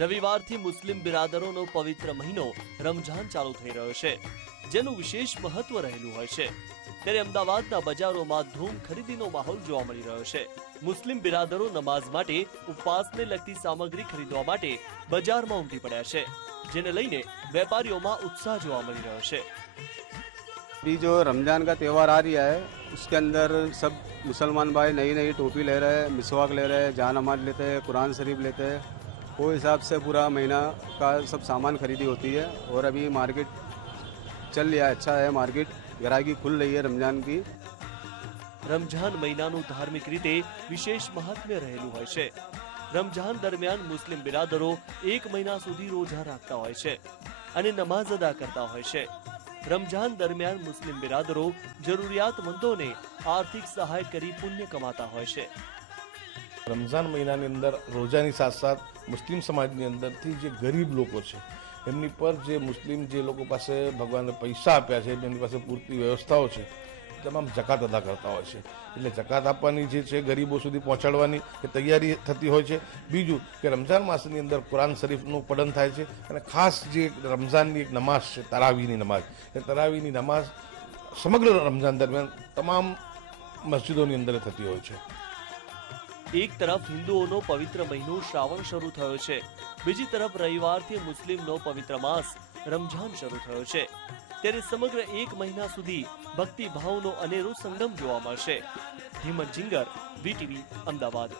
રવિવારથી મુસ્લિમ બિરાદરોનો પવિત્ર મહિનો રમઝાન ચાલુ થઈ રહ્યો છે, જેનું વિશેષ મહત્વ રહેલું હોય છે। ત્યારે અમદાવાદના બજારોમાં ધૂમ ખરીદીનો માહોલ જોવા મળી રહ્યો છે। મુસ્લિમ બિરાદરો નમાઝ માટે ઉપવાસને લગતી સામગ્રી ખરીદવા માટે બજારમાં ઉમટી પડ્યા છે, જેને લઈને વેપારીઓમાં उत्साह જોવા મળી રહ્યો છે। अभी जो रमज़ान का त्यौहार आ रहा है, उसके अंदर सब मुसलमान भाई नई नई टोपी ले रहे हैं, मिसवाक ले रहे हैं, जान नमाज लेते हैं, कुरान शरीफ लेते हैं। वो हिसाब से पूरा महीना का सब सामान खरीदी होती है और अभी मार्केट चल रहा है, अच्छा है मार्केट, ग्राहकी खुल रही है रमज़ान की। रमज़ान महीनाનું ધાર્મિક રીતે વિશેષ મહત્વ રહેલું હોય છે। રમઝાન દરમિયાન મુસ્લિમ બિરાદરો 1 મહિના સુધી રોજા રાખતા હોય છે અને નમાઝ અદા કરતા હોય છે। रमजान दरमियान मुस्लिम बिरादरो जरूरियातमंदों ने आर्थिक सहाय करी पुण्य कमाता होय छे। रमजान महीनानी अंदर रोजानी साथ साथ मुस्लिम समाजनी अंदरथी जे गरीब लोको छे एमनी पर जे मुस्लिम जे लोको पासे भगवाने पैसा आप्या छे, एमनी पासे पूरती व्यवस्थाओ छे, तमाम जकात अदा करता होय छे। એટલે જકાત આપવાની જે છે ગરીબો સુધી પહોંચાડવાની એ તૈયારી થતી હોય છે। બીજું કે રમઝાન માસની અંદર કુરાન શરીફનું પઠન થાય છે અને ખાસ જે રમઝાનની એક નમાઝ છે તરાવીની નમાઝ, એ તરાવીની નમાઝ સમગ્ર રમઝાન દરમિયાન તમામ મસ્જિદોની અંદર થતી હોય છે। એક તરફ હિન્દુઓનો પવિત્ર મહિનો શ્રાવણ શરૂ થયો છે, બીજી તરફ રવિવારથી મુસ્લિમનો પવિત્ર માસ રમઝાન શરૂ થયો છે। ત્યારે સમગ્ર 1 મહિના સુધી ભક્તિ ભાવનો અનેરો સંગમ જોવા મળશે। ધીમન જિંગર, VTV, અમદાવાદ।